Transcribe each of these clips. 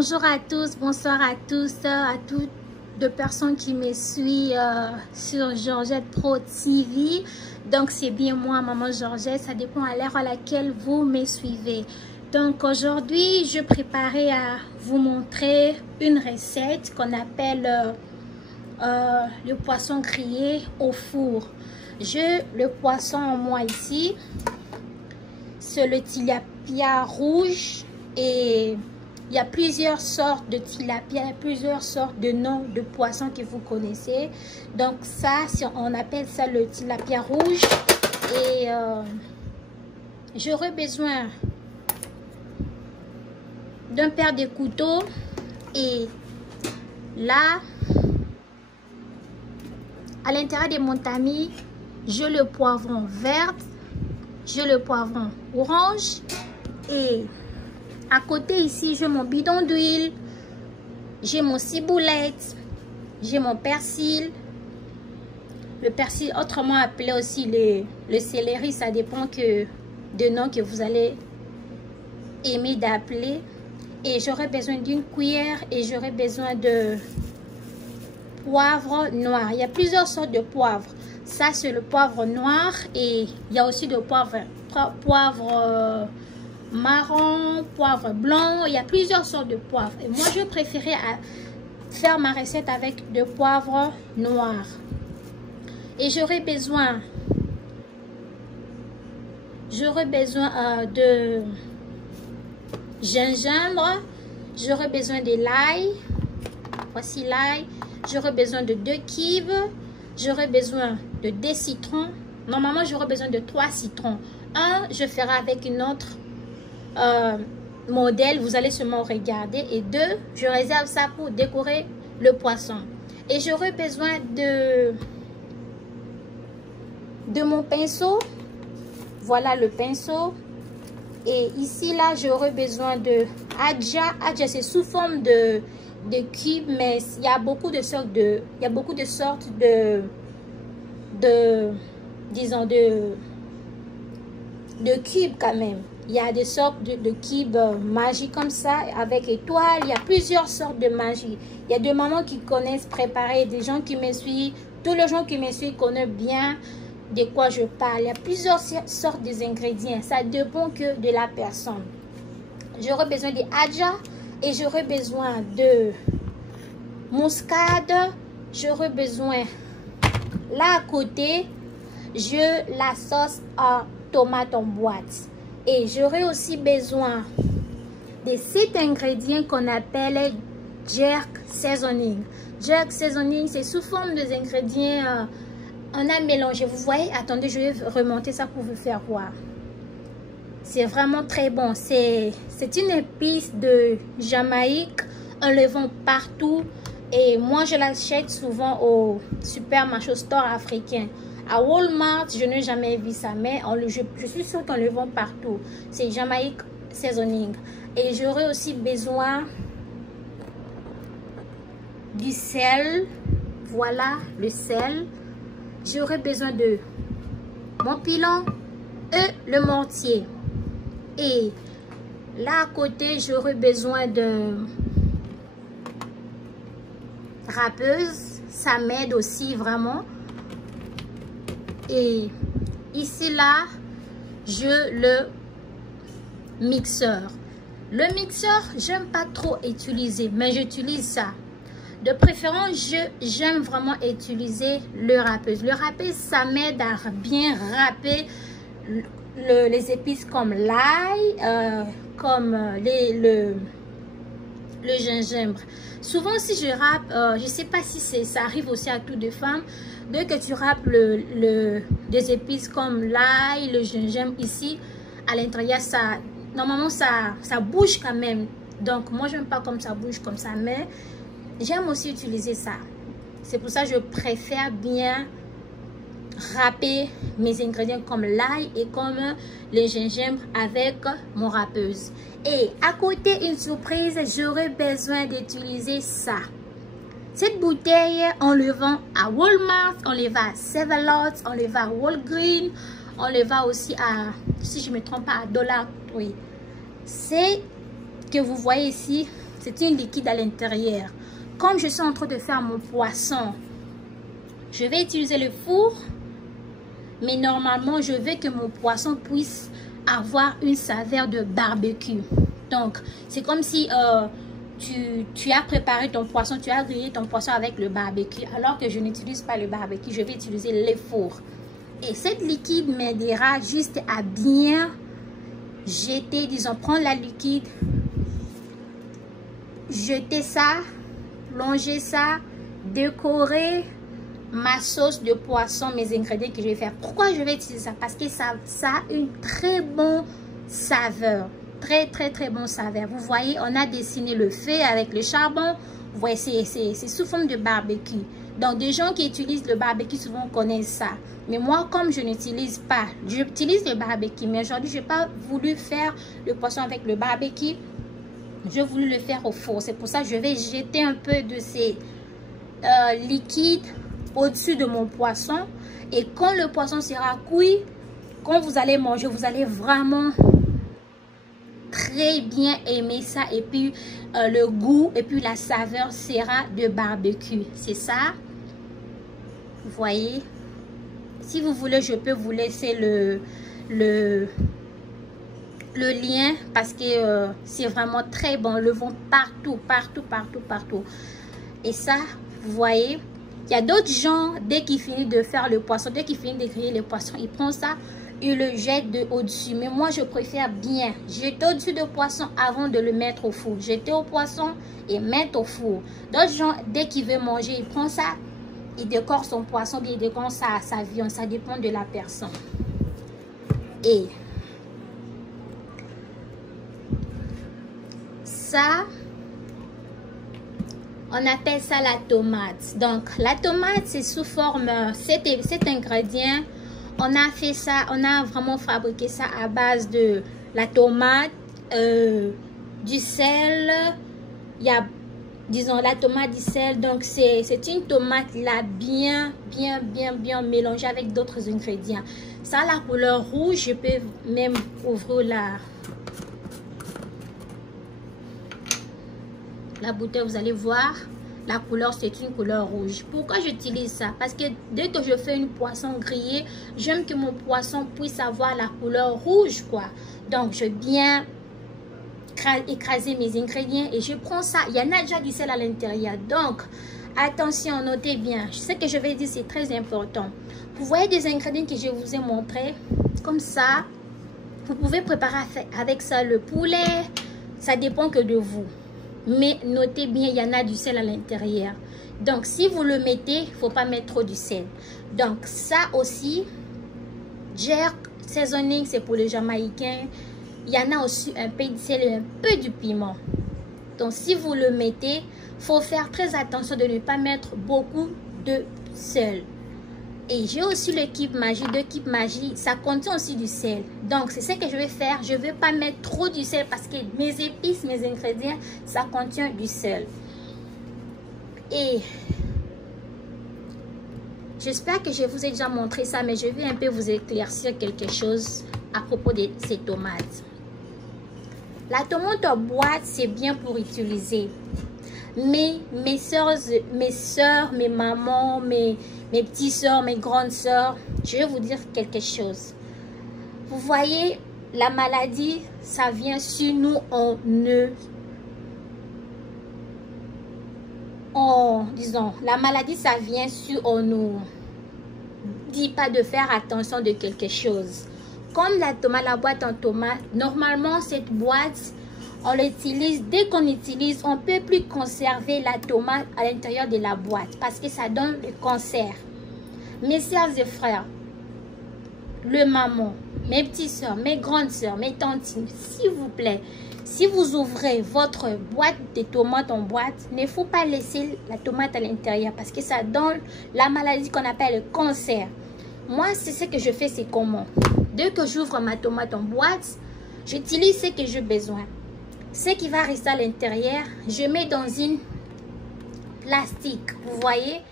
Bonjour à tous, bonsoir à tous, à toutes les personnes qui me suivent sur Georgette Pro TV. Donc c'est bien moi, Maman Georgette, ça dépend à l'heure à laquelle vous me suivez. Donc aujourd'hui, je préparais à vous montrer une recette qu'on appelle le poisson grillé au four. J'ai le poisson en moi ici, c'est le tilapia rouge et il y a plusieurs sortes de tilapia, il y a plusieurs sortes de noms de poissons que vous connaissez. Donc ça, on appelle ça le tilapia rouge. Et j'aurai besoin d'un paire de couteaux. Et là, à l'intérieur de mon tamis, j'ai le poivron vert, j'ai le poivron orange et à côté ici, j'ai mon bidon d'huile, j'ai mon ciboulette, j'ai mon persil. Le persil, autrement appelé aussi le céleri, ça dépend de nom que vous allez aimer d'appeler. Et j'aurai besoin d'une cuillère et j'aurai besoin de poivre noir. Il y a plusieurs sortes de poivre. Ça, c'est le poivre noir et il y a aussi de poivre marron, poivre blanc, il y a plusieurs sortes de poivres. Et moi, je préférais faire ma recette avec de poivre noir. Et j'aurai besoin de gingembre, j'aurai besoin de l'ail. Voici l'ail. J'aurai besoin de 2 kibs, j'aurai besoin de 2 citrons. Normalement, j'aurai besoin de 3 citrons. Un, je ferai avec une autre modèle, vous allez seulement regarder. Et 2, je réserve ça pour décorer le poisson. Et j'aurai besoin de mon pinceau. Voilà le pinceau. Et ici là, j'aurai besoin de adja. Adja, c'est sous forme de cubes, mais il y a beaucoup de sortes de cubes quand même. Il y a des sortes de cubes magiques comme ça, avec étoiles. Il y a plusieurs sortes de magie. Il y a des mamans qui connaissent préparer, des gens qui me suivent. Tous les gens qui me suivent connaissent bien de quoi je parle. Il y a plusieurs sortes d'ingrédients. Ça dépend que de la personne. J'aurai besoin de adja et j'aurai besoin de muscade. J'aurai besoin, là à côté, j'ai la sauce à tomate en boîte. Et j'aurai aussi besoin de cet ingrédient qu'on appelle jerk seasoning. Jerk seasoning, c'est sous forme des ingrédients. On a mélangé. Vous voyez, attendez, je vais remonter ça pour vous faire voir. C'est vraiment très bon. C'est une épice de Jamaïque. On le vend partout. Et moi, je l'achète souvent au supermarché, au store africain. À Walmart, je n'ai jamais vu ça, mais je suis sûre qu'on le vend partout. C'est Jamaïque Seasoning. Et j'aurai aussi besoin du sel. Voilà le sel. J'aurai besoin de mon pilon et le mortier. Et là à côté, j'aurai besoin de râpeuse. Ça m'aide aussi vraiment. Et ici là, je le mixeur. Le mixeur, j'aime pas trop utiliser, mais j'utilise ça. De préférence, j'aime vraiment utiliser le râpeuse. Le râpeuse, ça m'aide à bien râper les épices comme l'ail, comme le gingembre. Souvent, si je râpe, je sais pas si ça arrive aussi à toutes les femmes, dès que tu râpes des épices comme l'ail, le gingembre ici, à l'intérieur, normalement, ça bouge quand même. Donc, moi, j'aime pas comme ça bouge comme ça, mais j'aime aussi utiliser ça. C'est pour ça que je préfère bien râper mes ingrédients comme l'ail et comme le gingembre avec mon râpeuse. Et à côté, une surprise, j'aurais besoin d'utiliser ça. Cette bouteille, on le vend à Walmart, on le vend à Save-A-Lot, on le vend à Walgreens, on le vend aussi à, si je ne me trompe pas, à Dollar. Oui. C'est que vous voyez ici, c'est une liquide à l'intérieur. Comme je suis en train de faire mon poisson, je vais utiliser le four. Mais normalement, je veux que mon poisson puisse avoir une saveur de barbecue. Donc, c'est comme si tu as préparé ton poisson, tu as grillé ton poisson avec le barbecue. Alors que je n'utilise pas le barbecue, je vais utiliser les fours. Et cette liquide m'aidera juste à bien jeter, disons, prendre la liquide, jeter ça, plonger ça, décorer ma sauce de poisson, mes ingrédients que je vais faire. Pourquoi je vais utiliser ça? Parce que ça a une très bonne saveur. Très bon saveur. Vous voyez, on a dessiné le feu avec le charbon. Vous voyez, c'est sous forme de barbecue. Donc, des gens qui utilisent le barbecue souvent connaissent ça. Mais moi, comme je n'utilise pas, j'utilise le barbecue. Mais aujourd'hui, je n'ai pas voulu faire le poisson avec le barbecue. J'ai voulu le faire au four. C'est pour ça que je vais jeter un peu de ces liquides au-dessus de mon poisson. Et quand le poisson sera cuit, quand vous allez manger, vous allez vraiment très bien aimer ça. Et puis le goût et puis la saveur sera de barbecue. C'est ça. Vous voyez. Si vous voulez, je peux vous laisser le lien parce que c'est vraiment très bon. Le vend partout. Et ça, vous voyez. Il y a d'autres gens, dès qu'ils finissent de faire le poisson, dès qu'ils finissent de griller le poisson, ils prennent ça, ils le jettent au-dessus. Mais moi, je préfère bien jeter au-dessus du poisson avant de le mettre au four. Jeter au poisson et mettre au four. D'autres gens, dès qu'ils veulent manger, ils prennent ça, ils décorent son poisson, bien ils décorent sa viande. Ça dépend de la personne. Et ça, on appelle ça la tomate. Donc, la tomate, c'est sous forme, cet ingrédient, on a fait ça, on a vraiment fabriqué ça à base de la tomate, du sel, il y a, disons, la tomate, du sel. Donc, c'est une tomate là bien mélangée avec d'autres ingrédients. Ça a la couleur rouge, je peux même ouvrir la bouteille, vous allez voir, la couleur, c'est une couleur rouge. Pourquoi j'utilise ça? Parce que dès que je fais une poisson grillée, j'aime que mon poisson puisse avoir la couleur rouge, quoi. Donc, je viens écraser mes ingrédients et je prends ça. Il y en a déjà du sel à l'intérieur. Donc, attention, notez bien. Ce que je vais dire, c'est très important. Vous voyez des ingrédients que je vous ai montrés, comme ça. Vous pouvez préparer avec ça le poulet. Ça dépend que de vous. Mais notez bien, il y en a du sel à l'intérieur. Donc, si vous le mettez, il ne faut pas mettre trop du sel. Donc, ça aussi, jerk, seasoning, c'est pour les Jamaïcains. Il y en a aussi un peu de sel et un peu du piment. Donc, si vous le mettez, il faut faire très attention de ne pas mettre beaucoup de sel. Et j'ai aussi le Kib Magie. De Kib Magie, ça contient aussi du sel. Donc, c'est ce que je vais faire. Je ne vais pas mettre trop du sel parce que mes épices, mes ingrédients, ça contient du sel. Et j'espère que je vous ai déjà montré ça, mais je vais un peu vous éclaircir quelque chose à propos de ces tomates. La tomate en boîte, c'est bien pour utiliser. Mais mes soeurs, mes mamans, mes petites soeurs, mes grandes soeurs, je vais vous dire quelque chose. Vous voyez, la maladie, ça vient sur nous, disons, la maladie, ça vient sur on nous dit pas de faire attention de quelque chose. Comme la tomate, la boîte en tomate, normalement, cette boîte, on l'utilise, dès qu'on utilise, on ne peut plus conserver la tomate à l'intérieur de la boîte parce que ça donne le cancer. Mes sœurs et frères, le maman, mes petites soeurs, mes grandes soeurs, mes tantines, s'il vous plaît, si vous ouvrez votre boîte de tomates en boîte, il ne faut pas laisser la tomate à l'intérieur parce que ça donne la maladie qu'on appelle le cancer. Moi, c'est ce que je fais, c'est comment? Dès que j'ouvre ma tomate en boîte, j'utilise ce que j'ai besoin. Ce qui va rester à l'intérieur, je mets dans une plastique. Vous voyez,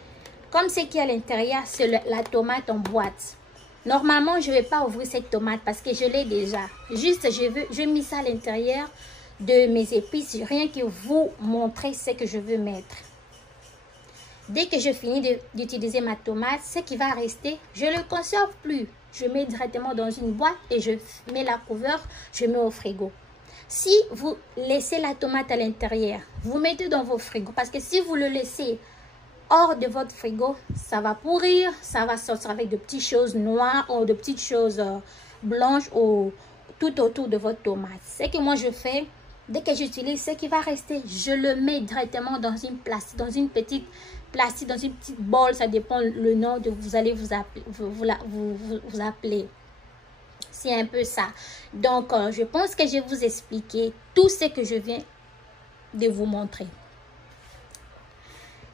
comme ce qui est à l'intérieur, c'est la tomate en boîte. Normalement, je ne vais pas ouvrir cette tomate parce que je l'ai déjà. Juste, je mets ça à l'intérieur. de mes épices, rien que vous montrer ce que je veux mettre. Dès que je finis d'utiliser ma tomate, ce qui va rester, je ne le conserve plus. Je mets directement dans une boîte et je mets la couverture, je mets au frigo. Si vous laissez la tomate à l'intérieur, vous mettez dans vos frigos. Parce que si vous le laissez hors de votre frigo, ça va pourrir, ça va sortir avec de petites choses noires ou de petites choses blanches tout autour de votre tomate. Ce que moi je fais, dès que j'utilise ce qui va rester, je le mets directement dans une plastique, dans une petite plastique, dans une petite bol, ça dépend le nom que vous allez vous appeler. C'est un peu ça. Donc, je pense que je vais vous expliquer tout ce que je viens de vous montrer.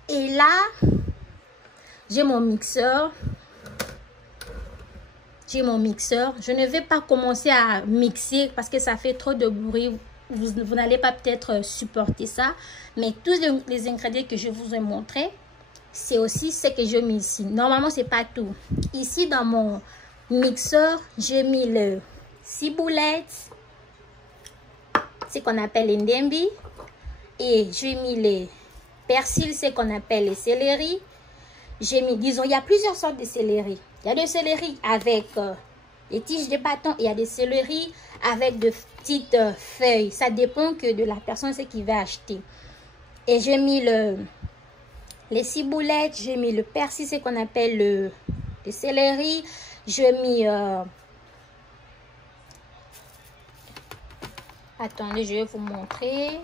Et là, j'ai mon mixeur. J'ai mon mixeur. Je ne vais pas commencer à mixer parce que ça fait trop de bruit. Vous n'allez pas peut-être supporter ça. Mais tous les ingrédients que je vous ai montrés, c'est aussi ce que je mets ici. Normalement, ce n'est pas tout. Ici, dans mon mixeur, j'ai mis le ciboulette, ce qu'on appelle les ndembi, et j'ai mis les persil, ce qu'on appelle les céleri. J'ai mis, disons, il y a plusieurs sortes de céleri. Il y a des céleri avec les tiges de bâton, il y a des céleri avec de petites feuilles. Ça dépend que de la personne, ce qu'il va acheter. Et j'ai mis les ciboulettes, j'ai mis le persil, ce qu'on appelle le céleri. J'ai mis... attendez, je vais vous montrer.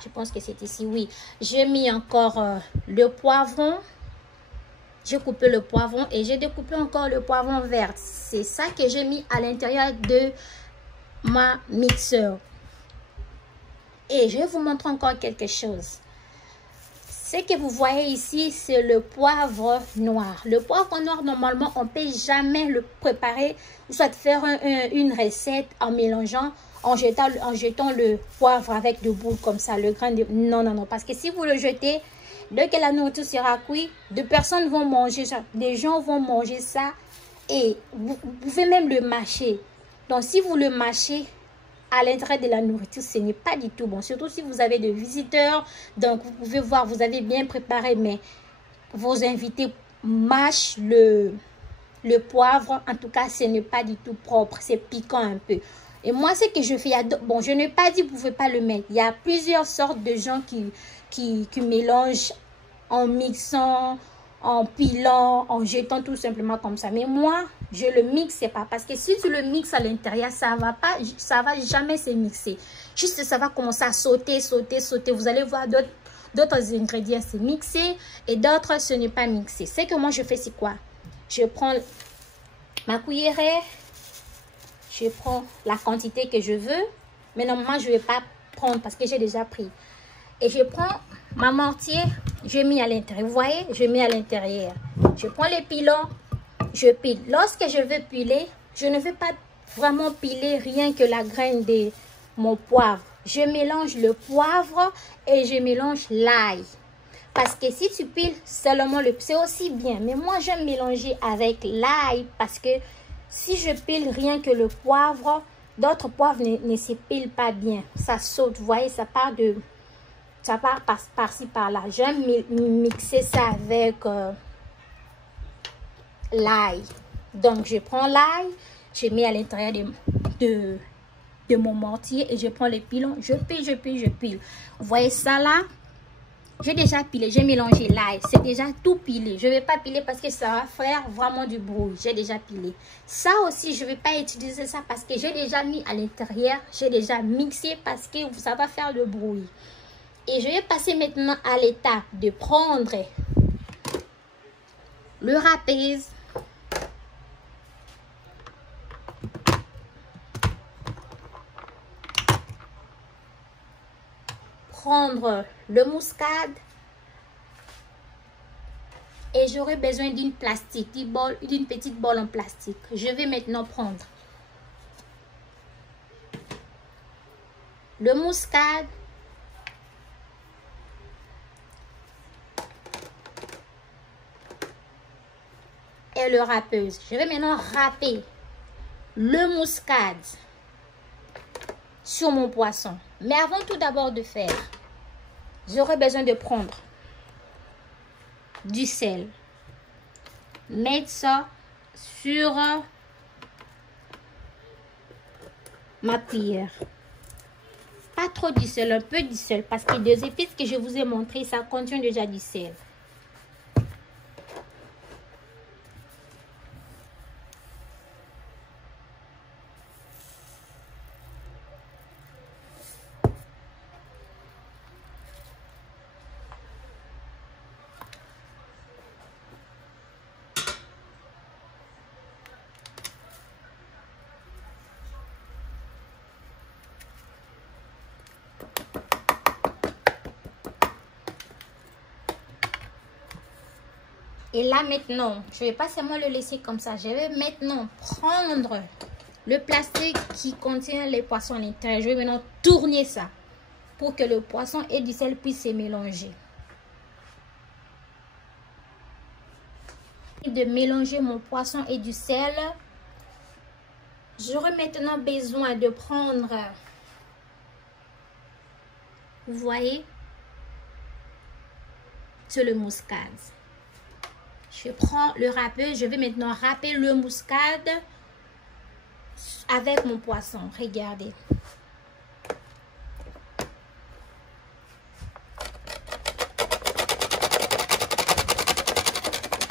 Je pense que c'est ici, oui. J'ai mis encore le poivron. J'ai coupé le poivron et j'ai découpé encore le poivron vert. C'est ça que j'ai mis à l'intérieur de ma mixeur. Et je vais vous montrer encore quelque chose. Ce que vous voyez ici, c'est le poivre noir. Le poivre noir, normalement, on ne peut jamais le préparer, soit faire une recette en mélangeant, en jetant le poivre avec de boule comme ça, le grain de... Non, non, non, parce que si vous le jetez, dès que la nourriture sera cuite, deux personnes vont manger ça, des gens vont manger ça et vous pouvez même le mâcher. Donc, si vous le mâchez, à l'intérieur de la nourriture, ce n'est pas du tout bon. Surtout si vous avez des visiteurs. Donc, vous pouvez voir, vous avez bien préparé, mais vos invités mâchent le poivre. En tout cas, ce n'est pas du tout propre. C'est piquant un peu. Et moi, ce que je fais, bon, je n'ai pas dit que vous ne pouvez pas le mettre. Il y a plusieurs sortes de gens qui mélangent en mixant, en pilant, en jetant tout simplement comme ça. Mais moi, je le mixe pas parce que si tu le mixes à l'intérieur, ça va jamais se mixer. Juste, ça va commencer à sauter, sauter, sauter. Vous allez voir d'autres ingrédients se mixer et d'autres ce n'est pas mixé. Ce que moi je fais, c'est quoi? Je prends ma cuillerée, je prends la quantité que je veux, mais normalement je ne vais pas prendre parce que j'ai déjà pris. Et je prends ma mortier, je mets à l'intérieur. Vous voyez, je mets à l'intérieur. Je prends les pilons, je pile. Lorsque je veux piler, je ne vais pas vraiment piler rien que la graine de mon poivre. Je mélange le poivre et je mélange l'ail. Parce que si tu piles seulement c'est aussi bien. Mais moi, j'aime mélanger avec l'ail parce que si je pile rien que le poivre, d'autres poivres ne se pilent pas bien. Ça saute, vous voyez, ça part par-ci, par-là. J'aime mixer ça avec l'ail. Donc, je prends l'ail, je mets à l'intérieur de mon mortier et je prends les pilons. Je pile, je pile, je pile. Vous voyez ça là? J'ai déjà pilé, j'ai mélangé l'ail. C'est déjà tout pilé. Je ne vais pas piler parce que ça va faire vraiment du bruit. J'ai déjà pilé. Ça aussi, je ne vais pas utiliser ça parce que j'ai déjà mis à l'intérieur. J'ai déjà mixé parce que ça va faire le bruit. Et je vais passer maintenant à l'étape de prendre le râpé. Prendre le muscade. Et j'aurai besoin d'une petite bolle en plastique. Je vais maintenant prendre le muscade. Et le râpeuse. Je vais maintenant râper le muscade sur mon poisson. Mais avant tout d'abord de faire, j'aurai besoin de prendre du sel. Mettre ça sur ma cuillère. Pas trop du sel, un peu du sel. Parce que les épices que je vous ai montrées, ça contient déjà du sel. Et là maintenant, je ne vais pas seulement le laisser comme ça. Je vais maintenant prendre le plastique qui contient les poissons à l'intérieur. Je vais maintenant tourner ça pour que le poisson et du sel puissent se mélanger. De mélanger mon poisson et du sel, j'aurai maintenant besoin de prendre, vous voyez, c'est le muscade. Je prends le râpeur, je vais maintenant râper le muscade avec mon poisson. Regardez.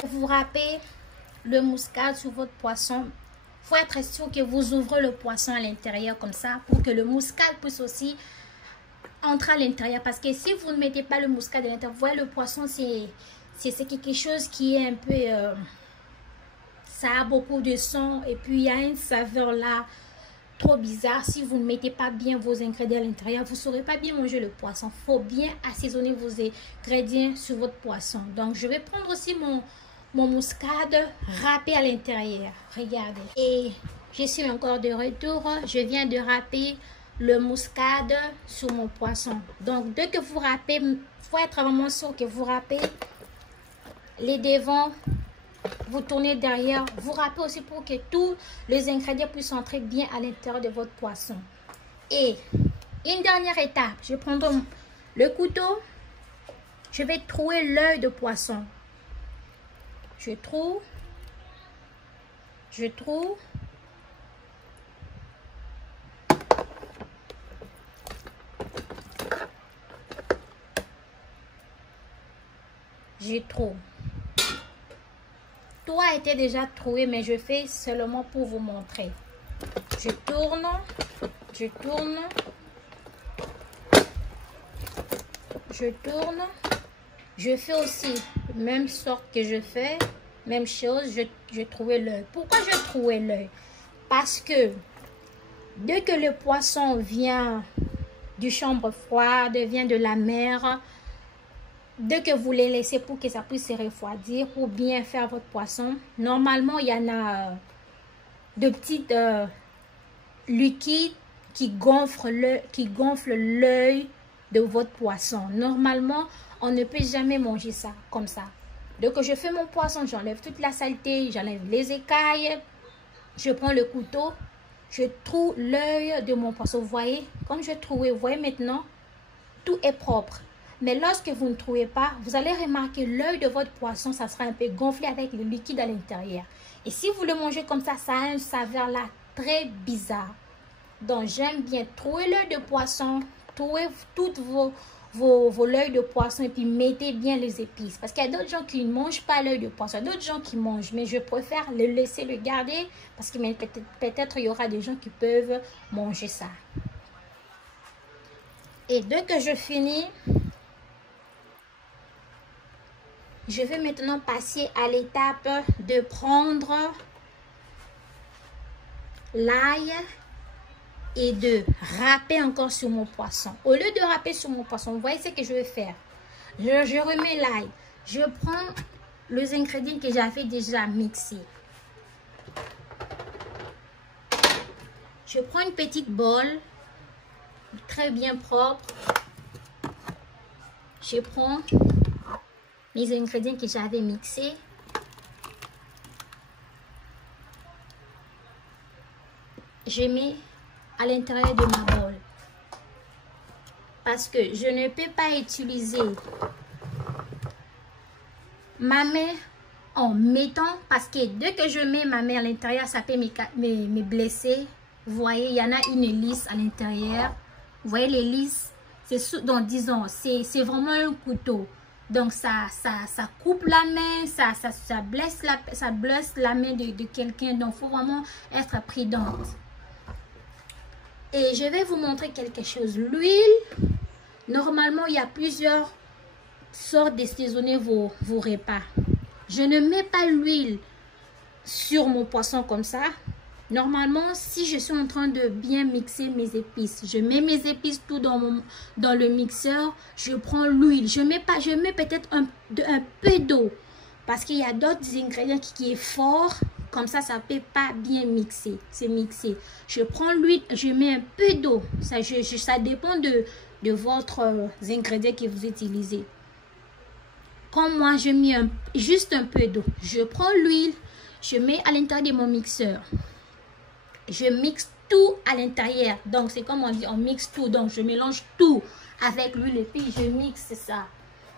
Vous râpez le muscade sur votre poisson. Il faut être sûr que vous ouvrez le poisson à l'intérieur comme ça pour que le muscade puisse aussi entrer à l'intérieur. Parce que si vous ne mettez pas le muscade à l'intérieur, vous voyez le poisson, c'est quelque chose qui est un peu... ça a beaucoup de sang et puis il y a une saveur là trop bizarre. Si vous ne mettez pas bien vos ingrédients à l'intérieur, vous ne saurez pas bien manger le poisson. Il faut bien assaisonner vos ingrédients sur votre poisson. Donc je vais prendre aussi mon muscade râpé à l'intérieur. Regardez. Et je suis encore de retour. Je viens de râper le muscade sur mon poisson. Donc dès que vous râpez, il faut être vraiment sûr que vous râpez les devants, vous tournez derrière, vous râpez aussi pour que tous les ingrédients puissent entrer bien à l'intérieur de votre poisson. Et une dernière étape, je vais prendre le couteau, je vais trouer l'œil de poisson. Je trouve, je trouve. Tout a été déjà trouvé, mais je fais seulement pour vous montrer. Je tourne, je tourne, je tourne. Je fais aussi même sorte que je fais, même chose, je trouvais l'œil. Pourquoi je trouvais l'œil? Parce que dès que le poisson vient du chambre froide, vient de la mer, dès que vous les laissez pour que ça puisse se refroidir, pour bien faire votre poisson, normalement, il y en a de petits liquides qui gonflent l'œil de votre poisson. Normalement, on ne peut jamais manger ça comme ça. Dès que je fais mon poisson, j'enlève toute la saleté, j'enlève les écailles, je prends le couteau, je trouve l'œil de mon poisson. Vous voyez, comme je trouvais, vous voyez maintenant, tout est propre. Mais lorsque vous ne trouvez pas, vous allez remarquer l'œil de votre poisson, ça sera un peu gonflé avec le liquide à l'intérieur. Et si vous le mangez comme ça a une saveur là très bizarre. Donc j'aime bien trouver l'œil de poisson, trouver toutes vos l'œil de poisson et puis mettez bien les épices. Parce qu'il y a d'autres gens qui ne mangent pas l'œil de poisson, d'autres gens qui mangent. Mais je préfère le laisser le garder parce que peut-être il y aura des gens qui peuvent manger ça. Et dès que je finis, je vais maintenant passer à l'étape de prendre l'ail et de râper encore sur mon poisson. Au lieu de râper sur mon poisson, vous voyez ce que je vais faire. Je remets l'ail. Je prends les ingrédients que j'avais déjà mixés. Je prends une petite bol très bien propre. Je prends mes ingrédients que j'avais mixés. Je mets à l'intérieur de ma bol. parce que je ne peux pas utiliser ma main en mettant, parce que dès que je mets ma main à l'intérieur, ça peut me blesser. Vous voyez, il y en a une lisse à l'intérieur. Vous voyez les lisses, c'est donc disons, c'est vraiment un couteau. Donc ça coupe la main, ça blesse la main de quelqu'un. Donc il faut vraiment être prudente. Et je vais vous montrer quelque chose. L'huile, normalement il y a plusieurs sortes d'assaisonner vos repas. Je ne mets pas l'huile sur mon poisson comme ça. Normalement, si je suis en train de bien mixer mes épices, je mets mes épices tout dans le mixeur, je prends l'huile. Je mets peut-être un peu d'eau parce qu'il y a d'autres ingrédients qui est fort. Comme ça ne peut pas bien mixer. C'est mixé. Je prends l'huile, je mets un peu d'eau. Ça dépend de votre ingrédient que vous utilisez. Comme moi, je mets juste un peu d'eau. Je prends l'huile, je mets à l'intérieur de mon mixeur. Je mixe tout à l'intérieur. Donc, c'est comme on dit, on mixe tout. Donc, je mélange tout avec l'huile et puis je mixe ça.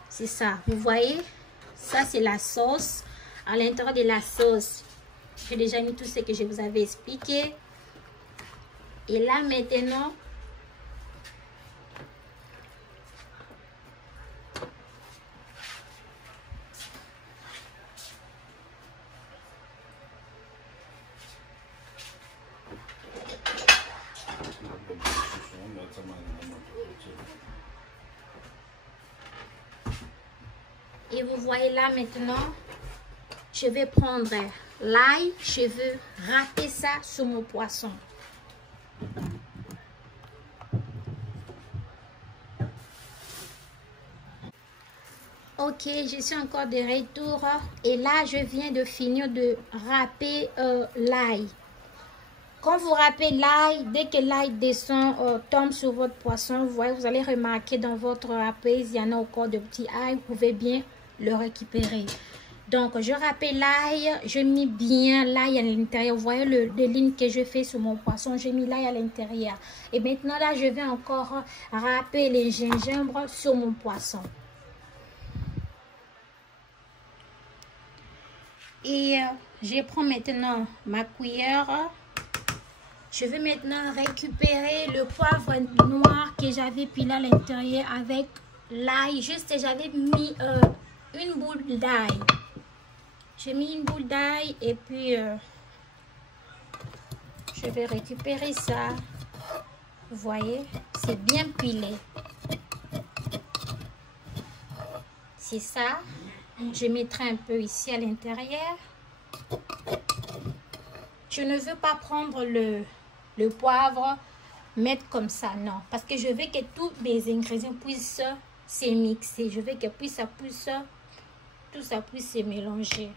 C'est ça. Vous voyez? Ça, c'est la sauce. À l'intérieur de la sauce, j'ai déjà mis tout ce que je vous avais expliqué. Et là, maintenant, et vous voyez là maintenant, je vais prendre l'ail, je veux râper ça sur mon poisson. Ok, je suis encore de retour et là je viens de finir de râper l'ail. Quand vous râpez l'ail, dès que l'ail descend, tombe sur votre poisson, vous voyez, vous allez remarquer dans votre râpé, il y en a encore de petits ail, vous pouvez bien le récupérer. Donc, je râpe l'ail, je mets bien l'ail à l'intérieur. Vous voyez le ligne que je fais sur mon poisson, j'ai mis l'ail à l'intérieur. Et maintenant, là, je vais encore râper les gingembre sur mon poisson. Et je prends maintenant ma cuillère. Je vais maintenant récupérer le poivre noir que j'avais pilé à l'intérieur avec l'ail. Juste, j'avais mis une boule d'ail. J'ai mis une boule d'ail et puis je vais récupérer ça. Vous voyez, c'est bien pilé. C'est ça. Je mettrai un peu ici à l'intérieur. Je ne veux pas prendre le poivre, mettre comme ça, non. Parce que je veux que tous mes ingrédients puissent se mixer. Je veux que tout ça puisse se mélanger.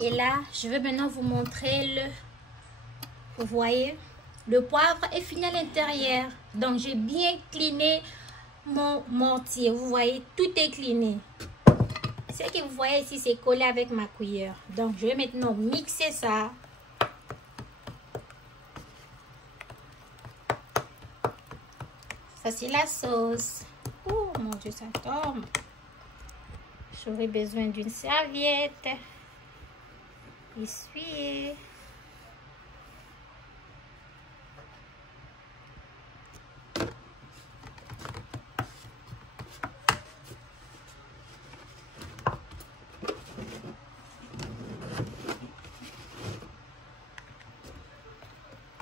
Et là, je vais maintenant vous montrer vous voyez, le poivre est fini à l'intérieur. Donc, j'ai bien cliné mon mortier. Vous voyez, tout est cliné. Ce que vous voyez ici, c'est collé avec ma cuillère. Donc, je vais maintenant mixer ça. Ça, c'est la sauce. Oh, mon Dieu, ça tombe. J'aurais besoin d'une serviette. Essuyer.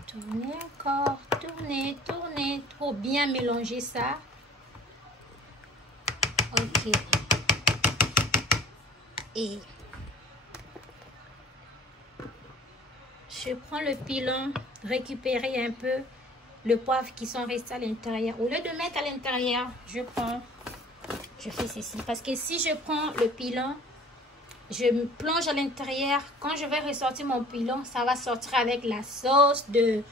Tourner. pour bien mélanger ça. Ok. Et je prends le pilon, récupérer un peu le poivre qui sont restés à l'intérieur. Au lieu de mettre à l'intérieur, je fais ceci. Parce que si je prends le pilon, je me plonge à l'intérieur. Quand je vais ressortir mon pilon, ça va sortir avec la sauce des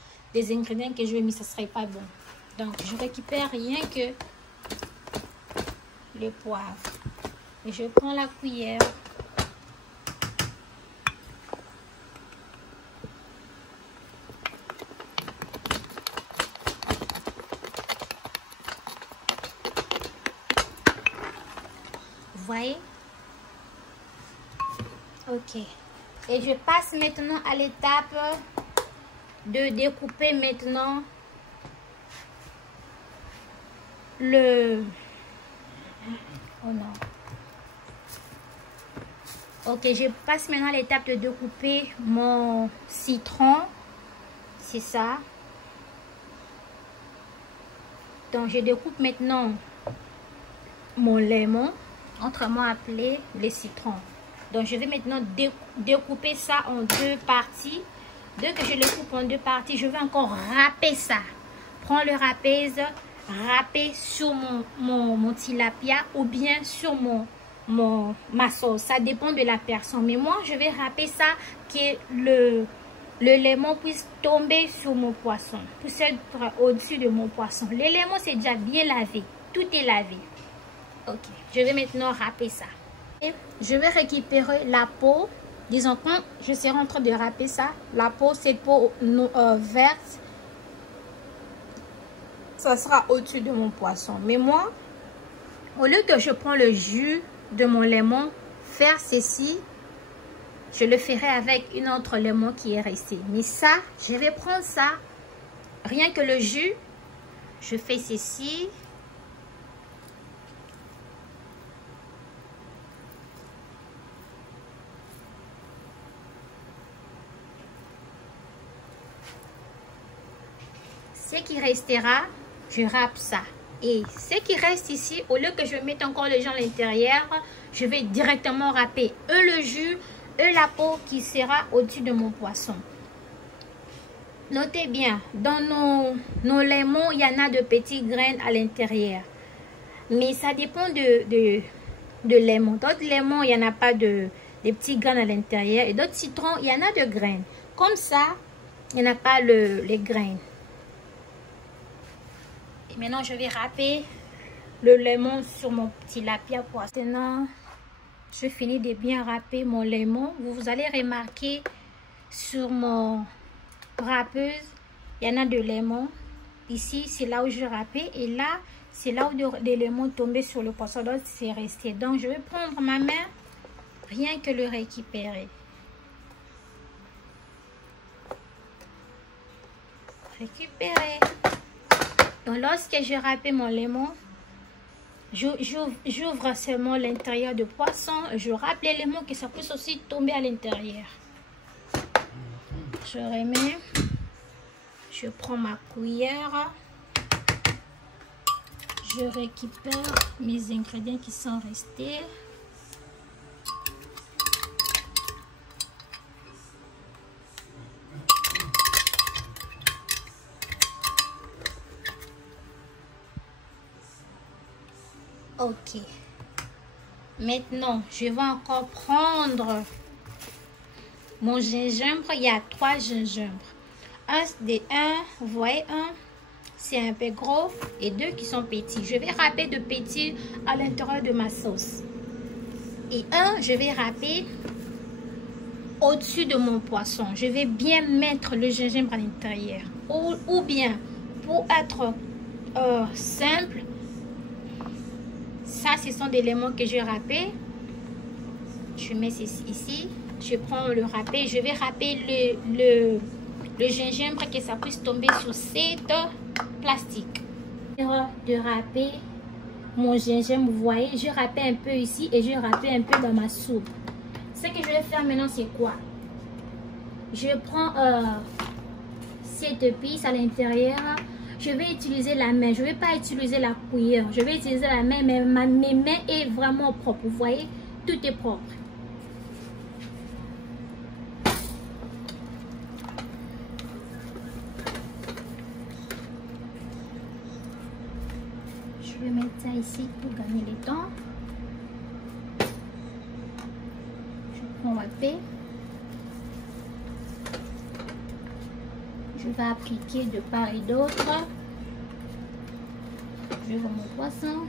ingrédients que je vais mettre. Ça ne serait pas bon. Donc, je récupère rien que le poivre. Et je prends la cuillère. Vous voyez? Ok. Et je passe maintenant à l'étape de découper maintenant le... Oh non. Ok, je passe maintenant à l'étape de découper mon citron. C'est ça. Donc, je découpe maintenant mon lemon, autrement appelé le citron. Donc, je vais maintenant découper ça en deux parties. Dès que je le coupe en deux parties, je vais encore râper ça. Prends le râpeuse, râper sur mon tilapia ou bien sur ma sauce. Ça dépend de la personne. Mais moi, je vais râper ça que le lemon puisse tomber sur mon poisson. Puisse être au-dessus de mon poisson. Le lemon, c'est déjà bien lavé. Tout est lavé. Ok, je vais maintenant râper ça. Et je vais récupérer la peau. Disons quand je serai en train de râper ça, la peau, cette peau verte, ça sera au-dessus de mon poisson. Mais moi, au lieu que je prends le jus de mon lemon, faire ceci, je le ferai avec une autre lemon qui est restée. Mais ça, je vais prendre ça, rien que le jus, je fais ceci. Ce qui restera, je râpe ça. Et ce qui reste ici, au lieu que je mette encore le jus à l'intérieur, je vais directement râper le jus et la peau qui sera au-dessus de mon poisson. Notez bien, dans nos lemons, il y en a de petits grains à l'intérieur. Mais ça dépend de lemons. D'autres lemons, il n'y en a pas de petits grains à l'intérieur. Et d'autres citrons, il y en a de grains. Comme ça, il n'y en a pas les grains. Et maintenant, je vais râper le lemon sur mon tilapia poisson. Maintenant, je finis de bien râper mon lemon. Vous allez remarquer sur mon râpeuse, il y en a de lemon. Ici, c'est là où je râpais. Et là, c'est là où des lemons tombaient sur le poisson. Donc, c'est resté. Donc, je vais prendre ma main, rien que le récupérer. Récupérer. Donc, lorsque j'ai râpé mon lemon, j'ouvre seulement l'intérieur de poisson. Je râpe les lemons que ça puisse aussi tomber à l'intérieur. Je remets. Je prends ma cuillère. Je récupère mes ingrédients qui sont restés. Ok. Maintenant, je vais encore prendre mon gingembre. Il y a 3 gingembres. Vous voyez, un, c'est un peu gros et 2 qui sont petits. Je vais râper de petits à l'intérieur de ma sauce. Et un, je vais râper au-dessus de mon poisson. Je vais bien mettre le gingembre à l'intérieur. Ou bien, pour être simple, ça, ce sont des lemons que j'ai râpés. Je mets ceci ici. Je prends le râpé. Je vais râper le gingembre que ça puisse tomber sur cette plastique. De râper mon gingembre, vous voyez, je râpe un peu ici et je râpe un peu dans ma soupe. Ce que je vais faire maintenant, c'est quoi? Je prends cette épice à l'intérieur. je vais utiliser la main. Je ne vais pas utiliser la cuillère. Je vais utiliser la main, mais mes mains est vraiment propre. Vous voyez, tout est propre. Je vais mettre ça ici pour gagner le temps. Je prends ma paix. Je vais appliquer de part et d'autre. Je vois mon poisson.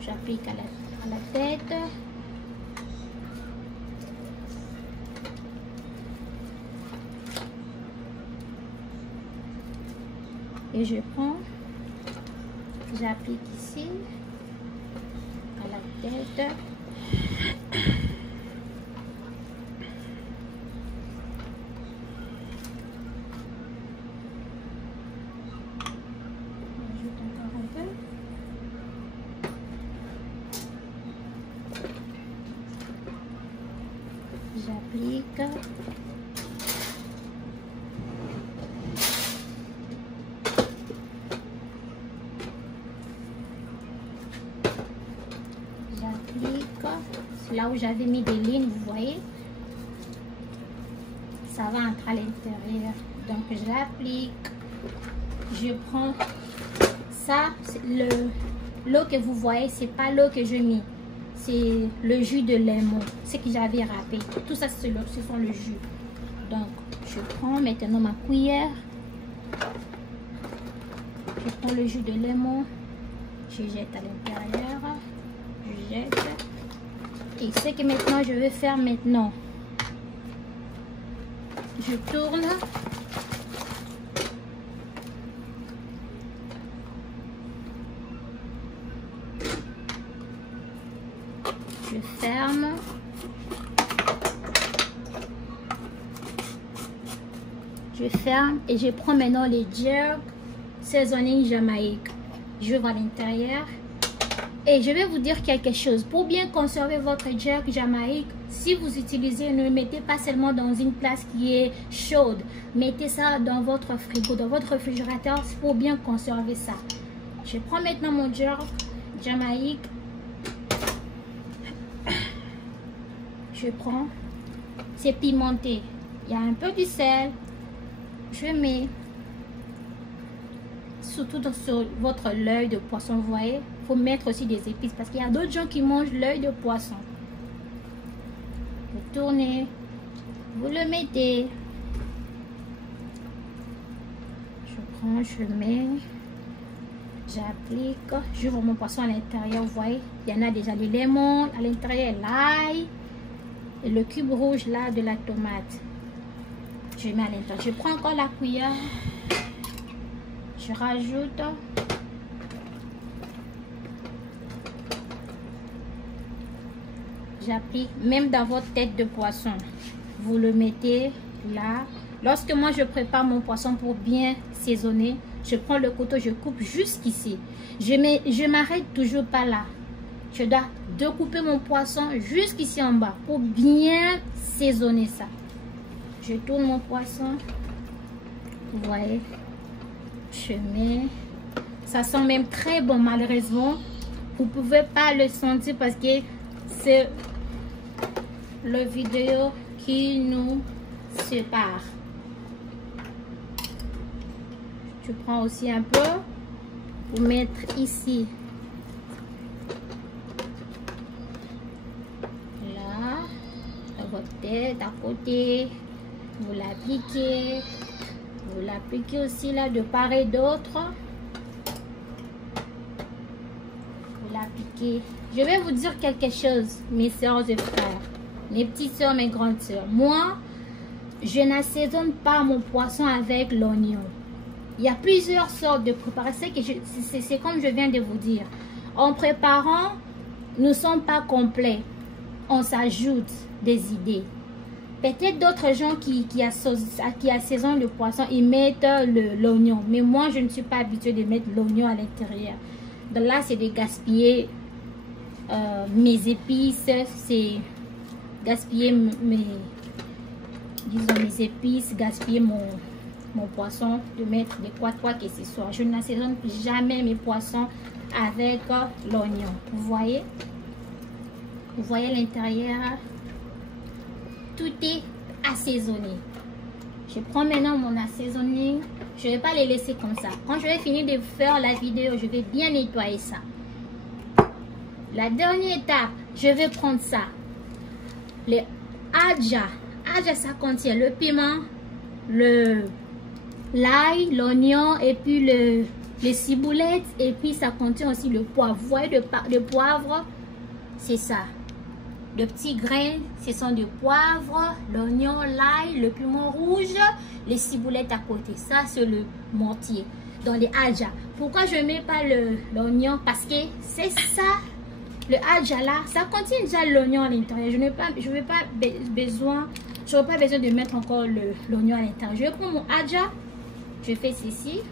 J'applique à la tête. Et je prends. J'applique ici à la tête. J'ajoute encore un peu. J'applique. Là où j'avais mis des lignes, vous voyez, ça va entrer à l'intérieur. Donc j'applique, je prends ça, l'eau que vous voyez, c'est pas l'eau que je mis, c'est le jus de lemon, ce que j'avais râpé. Tout ça, ce sont le jus. Donc je prends maintenant ma cuillère, je prends le jus de lemon, je jette à l'intérieur, je jette. Et ce que maintenant je vais faire maintenant, je tourne, je ferme, et je prends maintenant les jerk seasoning Jamaïque. Je vais à l'intérieur. Et je vais vous dire quelque chose. Pour bien conserver votre jerk Jamaïque, si vous utilisez, ne le mettez pas seulement dans une place qui est chaude. Mettez ça dans votre frigo, dans votre réfrigérateur pour bien conserver ça. Je prends maintenant mon jerk Jamaïque. Je prends. C'est pimenté. Il y a un peu de sel. Je mets surtout sur votre l'œil de poisson, vous voyez. Faut mettre aussi des épices parce qu'il y a d'autres gens qui mangent l'œil de poisson. Vous tournez, vous le mettez. Je prends, je le mets, j'applique, j'ouvre mon poisson à l'intérieur. Vous voyez, il y en a déjà du lemon à l'intérieur, l'ail et le cube rouge là de la tomate. Je mets à l'intérieur. Je prends encore la cuillère, je rajoute. J'applique même dans votre tête de poisson. Vous le mettez là. Lorsque moi je prépare mon poisson pour bien saisonner, je prends le couteau, je coupe jusqu'ici. Je m'arrête toujours pas là. Je dois découper mon poisson jusqu'ici en bas pour bien saisonner ça. Je tourne mon poisson. Vous voyez. Je mets. Ça sent même très bon malheureusement. Vous pouvez pas le sentir parce que c'est la vidéo qui nous sépare. Je prends aussi un peu pour mettre ici. Là, à votre tête, à côté. Vous l'appliquez. Vous l'appliquez aussi là de part et d'autre. Vous l'appliquez. Je vais vous dire quelque chose, mes soeurs et frères, mes petites soeurs, mes grandes soeurs. Moi, je n'assaisonne pas mon poisson avec l'oignon. Il y a plusieurs sortes de préparations. C'est comme je viens de vous dire. En préparant, nous ne sommes pas complets. On s'ajoute des idées. Peut-être d'autres gens qui assaisonnent le poisson, ils mettent l'oignon. Mais moi, je ne suis pas habituée de mettre l'oignon à l'intérieur. Donc là, c'est de gaspiller mes épices. C'est gaspiller mes épices, gaspiller mon poisson, de mettre de quoi que ce soit. Je n'assaisonne jamais mes poissons avec l'oignon. Vous voyez l'intérieur, tout est assaisonné. Je prends maintenant mon assaisonning. Je ne vais pas les laisser comme ça. Quand je vais finir de faire la vidéo, je vais bien nettoyer ça. La dernière étape, je vais prendre ça. Le aja. Aja, ça contient le piment, l'ail, l'oignon et puis les ciboulettes. Et puis ça contient aussi le poivre. Vous voyez le poivre, c'est ça. De petits grains, ce sont du poivre, l'oignon, l'ail, le piment rouge, les ciboulettes à côté. Ça, c'est le mortier dans les aja. Pourquoi je ne mets pas l'oignon? Parce que c'est ça, le aja là, ça contient déjà l'oignon à l'intérieur. Je n'aurai pas besoin de mettre encore l'oignon à l'intérieur. Je prends mon aja, je fais ceci.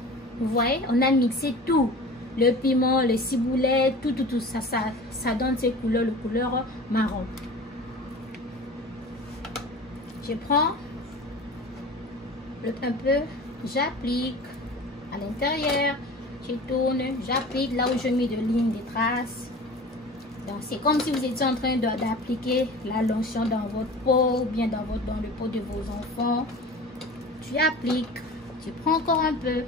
Vous voyez, on a mixé tout. Le piment, les ciboulettes, tout ça donne ces couleurs, le couleur marron. Je prends un peu, j'applique à l'intérieur, je tourne, j'applique là où je mets de lignes, des traces. Donc c'est comme si vous étiez en train d'appliquer la lotion dans votre peau ou bien dans le pot de vos enfants. Tu appliques, tu prends encore un peu.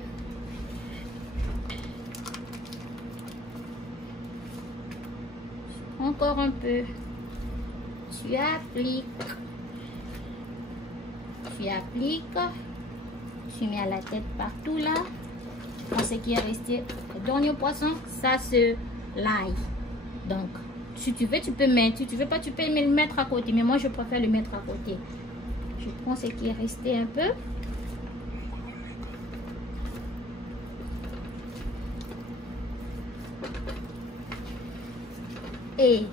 Encore un peu, tu appliques, tu mets à la tête partout là. Tu prends ce qui est resté, le dernier poisson, ça c'est l'ail. Donc si tu veux tu peux mettre, si tu veux pas tu peux le mettre à côté, mais moi je préfère le mettre à côté. Je prends ce qui est resté un peu. Et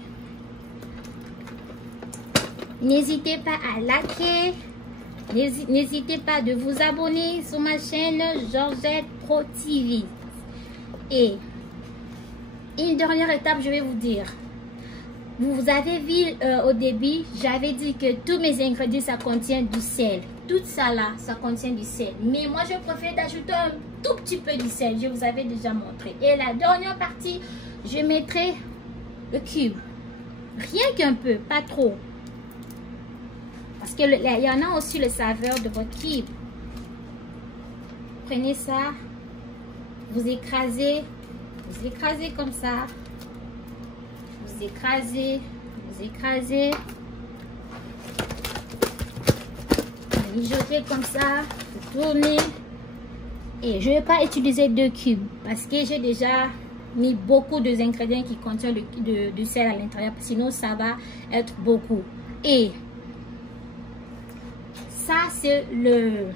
n'hésitez pas à liker, n'hésitez pas de vous abonner sur ma chaîne Georgette Pro TV. Et une dernière étape, je vais vous dire. Vous avez vu au début, j'avais dit que tous mes ingrédients, ça contient du sel. Tout ça là, ça contient du sel. Mais moi, je préfère d'ajouter un tout petit peu de sel. Je vous avais déjà montré. Et la dernière partie, je mettrai le cube, rien qu'un peu, pas trop, parce que il y en a aussi le saveur de votre cube. Prenez ça, vous écrasez comme ça, vous écrasez, vous mijotez comme ça, vous tournez. Et je ne vais pas utiliser 2 cubes parce que j'ai déjà mis beaucoup d'ingrédients qui contiennent du sel à l'intérieur, sinon ça va être beaucoup. Et ça c'est le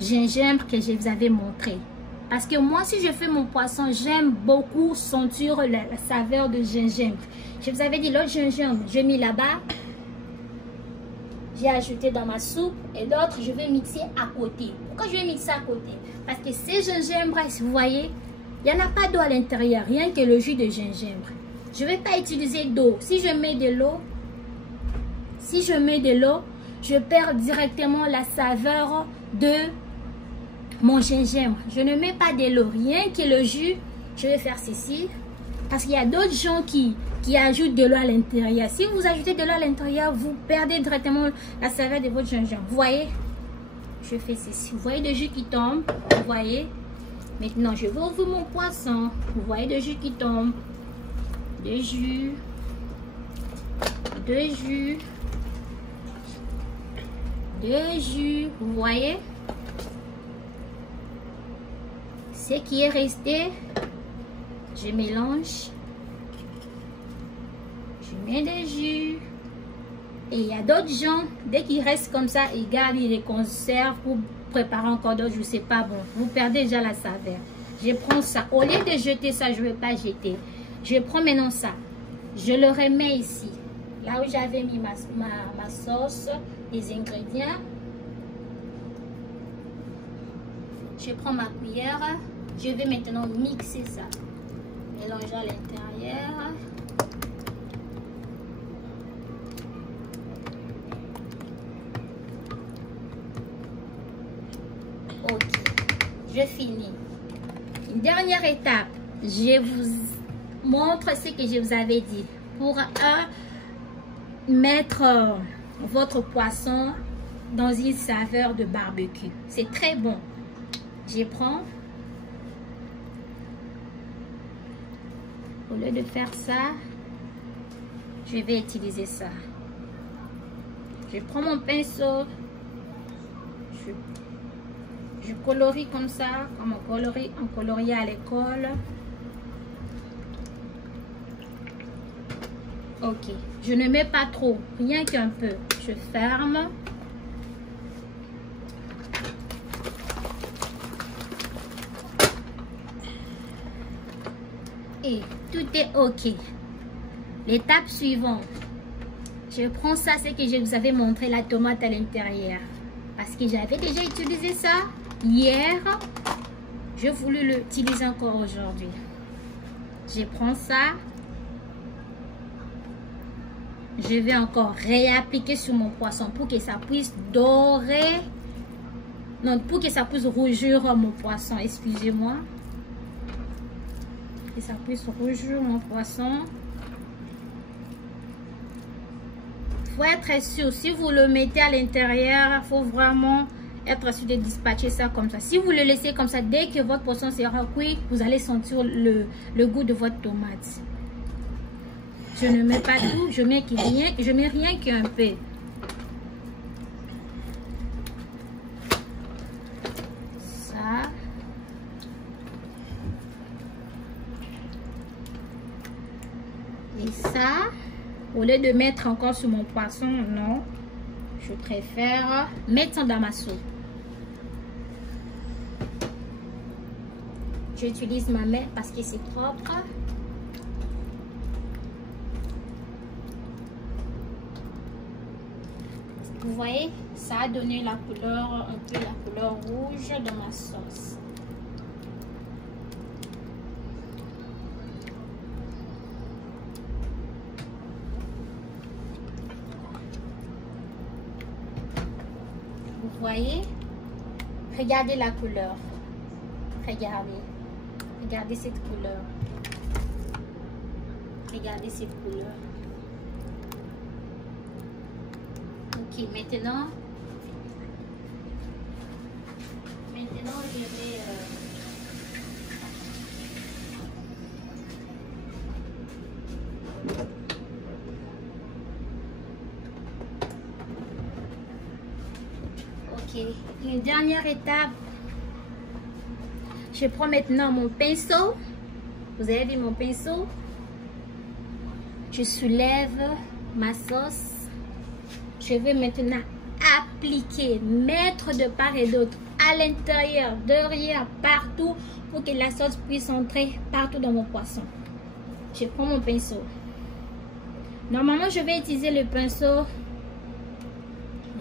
gingembre que je vous avais montré, parce que moi si je fais mon poisson, j'aime beaucoup sentir la saveur de gingembre. Je vous avais dit l'autre gingembre j'ai mis là-bas, j'ai ajouté dans ma soupe, et l'autre je vais mixer à côté. Pourquoi je vais mixer à côté? Parce que ces gingembre, vous voyez, il n'y en a pas d'eau à l'intérieur, rien que le jus de gingembre. Je ne vais pas utiliser d'eau. Si je mets de l'eau, je perds directement la saveur de mon gingembre. Je ne mets pas de l'eau, rien que le jus. Je vais faire ceci. Parce qu'il y a d'autres gens qui ajoutent de l'eau à l'intérieur. Si vous ajoutez de l'eau à l'intérieur, vous perdez directement la saveur de votre gingembre. Vous voyez? Je fais ceci. Vous voyez le jus qui tombe? Vous voyez? Maintenant, je vais ouvrir mon poisson. Vous voyez le jus qui tombe. Le jus. Vous voyez? Ce qui est resté, je mélange. Je mets le jus. Et il y a d'autres gens, dès qu'ils restent comme ça, ils gardent, ils les conservent pour préparer encore d'autres, je sais pas, bon, vous perdez déjà la saveur. Je prends ça, au lieu de jeter ça, je ne vais pas jeter. Je prends maintenant ça, je le remets ici, là où j'avais mis ma sauce, les ingrédients. Je prends ma cuillère, je vais maintenant mixer ça, mélanger à l'intérieur. Ok, je finis. Une dernière étape, je vous montre ce que je vous avais dit. Pour mettre votre poisson dans une saveur de barbecue. C'est très bon. Je prends. Au lieu de faire ça, je vais utiliser ça. Je prends mon pinceau. Je colorie comme ça, comme on coloriait à l'école. Ok, je ne mets pas trop, rien qu'un peu. Je ferme. Et tout est ok. L'étape suivante, je prends ça, c'est que je vous avais montré la tomate à l'intérieur. Parce que j'avais déjà utilisé ça hier. Je voulais l'utiliser encore aujourd'hui. Je prends ça. Je vais encore réappliquer sur mon poisson pour que ça puisse dorer. Non, pour que ça puisse rougir mon poisson. Excusez-moi. Que ça puisse rougir mon poisson. Faut être sûr. Si vous le mettez à l'intérieur, il faut vraiment être sûr de dispatcher ça comme ça. Si vous le laissez comme ça, dès que votre poisson sera cuit, vous allez sentir le goût de votre tomate. Je ne mets pas tout, je mets rien qu'un peu. Ça. Et ça, au lieu de mettre encore sur mon poisson, non. Je préfère mettre ça dans ma soupe. J'utilise ma main parce que c'est propre. Vous voyez, ça a donné la couleur, un peu la couleur rouge dans ma sauce. Vous voyez, regardez la couleur. Regardez cette couleur. Regardez cette couleur. Ok, maintenant je vais ok, une dernière étape. Je prends maintenant mon pinceau. Vous avez vu mon pinceau? Je soulève ma sauce. Je vais maintenant appliquer, mettre de part et d'autre, à l'intérieur, derrière, partout, pour que la sauce puisse entrer partout dans mon poisson. Je prends mon pinceau. Normalement, je vais utiliser le pinceau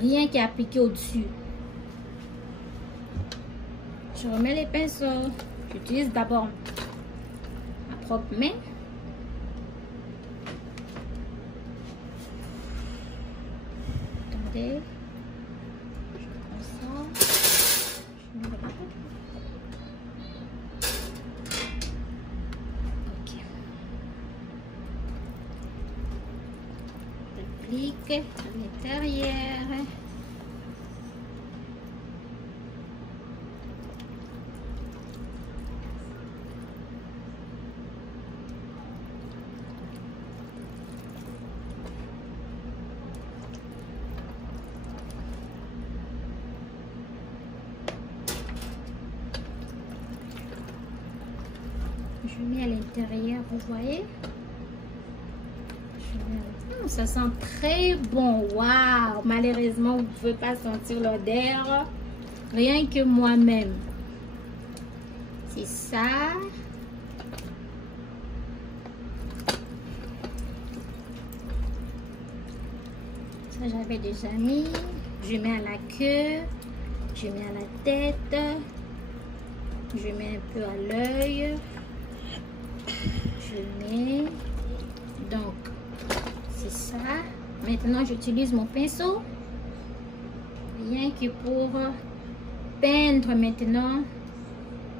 rien qu'appliquer au-dessus. Je remets les pinceaux. J'utilise d'abord ma propre main. Attendez. Je prends ça. Je mets là. Ok. J'applique à l'intérieur. Je mets à l'intérieur, vous voyez. Ça sent très bon. Waouh! Malheureusement, vous ne pouvez pas sentir l'odeur. Rien que moi-même. C'est ça. Ça, j'avais déjà mis. Je mets à la queue. Je mets à la tête. Je mets un peu à l'œil. Je mets. Donc, c'est ça. Maintenant, j'utilise mon pinceau. Rien que pour peindre maintenant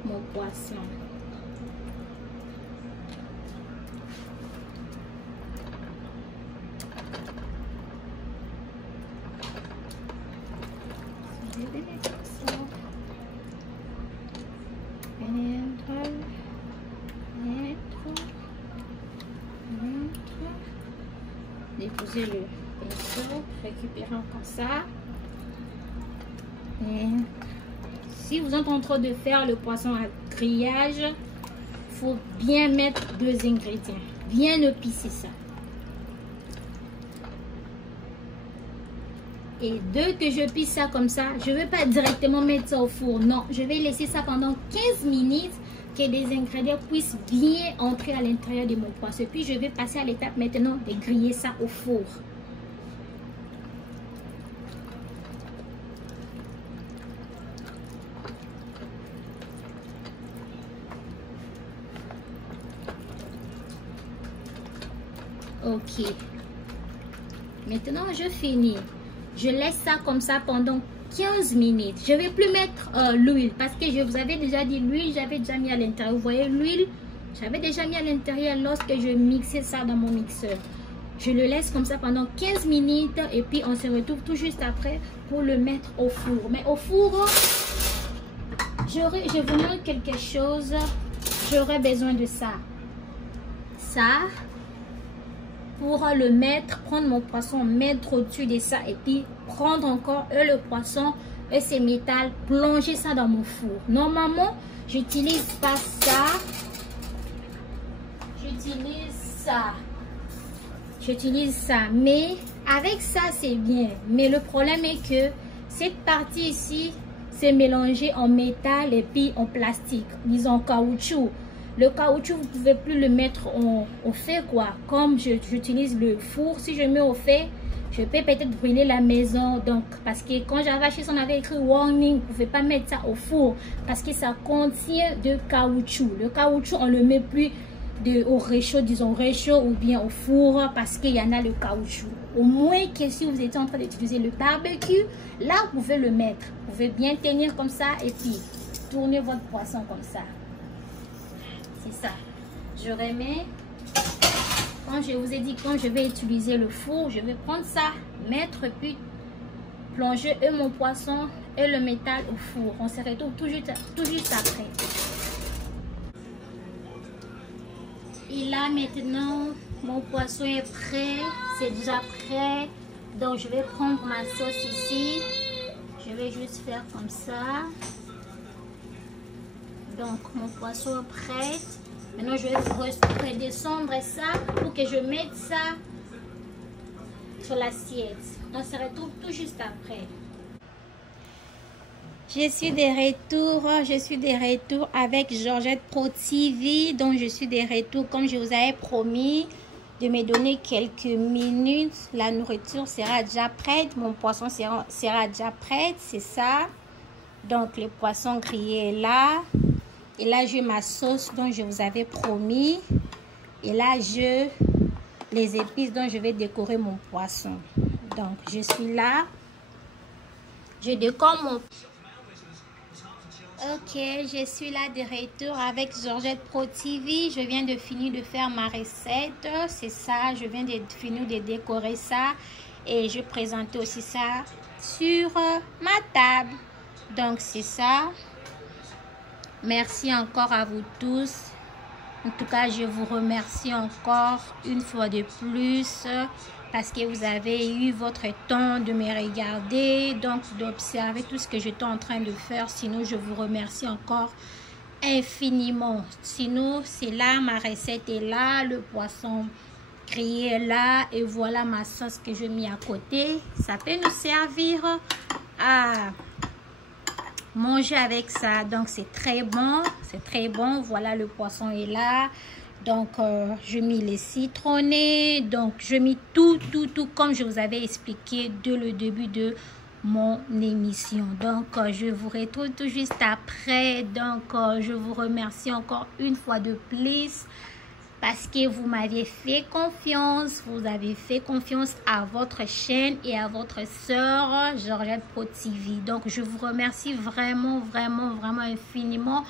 mon poisson. Je vais mettre ça. Déposer le pinceau, récupérer encore ça. Et si vous êtes en train de faire le poisson à grillage, il faut bien mettre 2 ingrédients, bien épicer ça. Et dès que je pisse ça comme ça, je ne vais pas directement mettre ça au four. Non, je vais laisser ça pendant 15 minutes que les ingrédients puissent bien entrer à l'intérieur de mon poisson. Puis je vais passer à l'étape maintenant de griller ça au four. Ok. Maintenant, je finis. Je laisse ça comme ça pendant 15 minutes. Je ne vais plus mettre l'huile parce que je vous avais déjà dit l'huile, j'avais déjà mis à l'intérieur. Vous voyez l'huile, j'avais déjà mis à l'intérieur lorsque je mixais ça dans mon mixeur. Je le laisse comme ça pendant 15 minutes et puis on se retrouve tout juste après pour le mettre au four. Mais au four, je vous montre quelque chose. J'aurais besoin de ça. Ça. Pour le mettre, prendre mon poisson, mettre au-dessus de ça et puis prendre encore le poisson et ses métals, plonger ça dans mon four. Normalement, j'utilise pas ça. J'utilise ça. Mais avec ça, c'est bien. Mais le problème est que cette partie ici, c'est mélangé en métal et puis en plastique, disons en caoutchouc. Le caoutchouc, vous ne pouvez plus le mettre au feu, quoi. Comme j'utilise le four, si je mets au feu, je peux peut-être brûler la maison. Donc, parce que quand j'avais acheté, on avait écrit warning, vous ne pouvez pas mettre ça au four parce que ça contient de caoutchouc. Le caoutchouc, on ne le met plus au réchaud, disons réchaud ou bien au four parce qu'il y en a le caoutchouc. Au moins que si vous étiez en train d'utiliser le barbecue, là, vous pouvez le mettre. Vous pouvez bien tenir comme ça et puis tourner votre poisson comme ça. C'est ça. Je remets. Quand je vous ai dit, quand je vais utiliser le four, je vais prendre ça, mettre, puis plonger mon poisson et le métal au four. On se retrouve tout juste après. Et là, maintenant, mon poisson est prêt. C'est déjà prêt. Donc, je vais prendre ma sauce ici. Je vais juste faire comme ça. Donc, mon poisson est prêt. Maintenant, je vais redescendre ça pour que je mette ça sur l'assiette. On se retrouve tout juste après. Je suis de retour avec Georgette Pro TV. Donc, je suis de retour comme je vous avais promis de me donner quelques minutes. La nourriture sera déjà prête. Mon poisson sera déjà prêt. C'est ça. Donc, le poisson grillé est là. Et là, j'ai ma sauce dont je vous avais promis. Et là, les épices dont je vais décorer mon poisson. Donc, je suis là. Je décore mon... Ok, je suis là de retour avec Georgette Pro TV. Je viens de finir de faire ma recette. C'est ça, je viens de finir de décorer ça. Et je présente aussi ça sur ma table. Donc, c'est ça. Merci encore à vous tous. En tout cas, je vous remercie encore une fois de plus parce que vous avez eu votre temps de me regarder, donc d'observer tout ce que j'étais en train de faire. Sinon, je vous remercie encore infiniment. Sinon, c'est là, ma recette est là, le poisson grillé est là et voilà ma sauce que je mets à côté. Ça peut nous servir à manger avec ça. Donc, c'est très bon. C'est très bon. Voilà, le poisson est là. Donc, je mets les citronnés. Donc, je mets tout comme je vous avais expliqué dès le début de mon émission. Donc, je vous retrouve tout juste après. Donc, je vous remercie encore une fois de plus parce que vous m'aviez fait confiance. Vous avez fait confiance à votre chaîne et à votre sœur Georgette Pro TV. Donc, je vous remercie vraiment, vraiment, vraiment infiniment.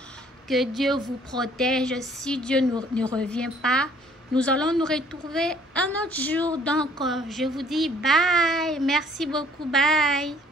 Que Dieu vous protège. Si Dieu ne revient pas, nous allons nous retrouver un autre jour. Donc, je vous dis bye. Merci beaucoup. Bye.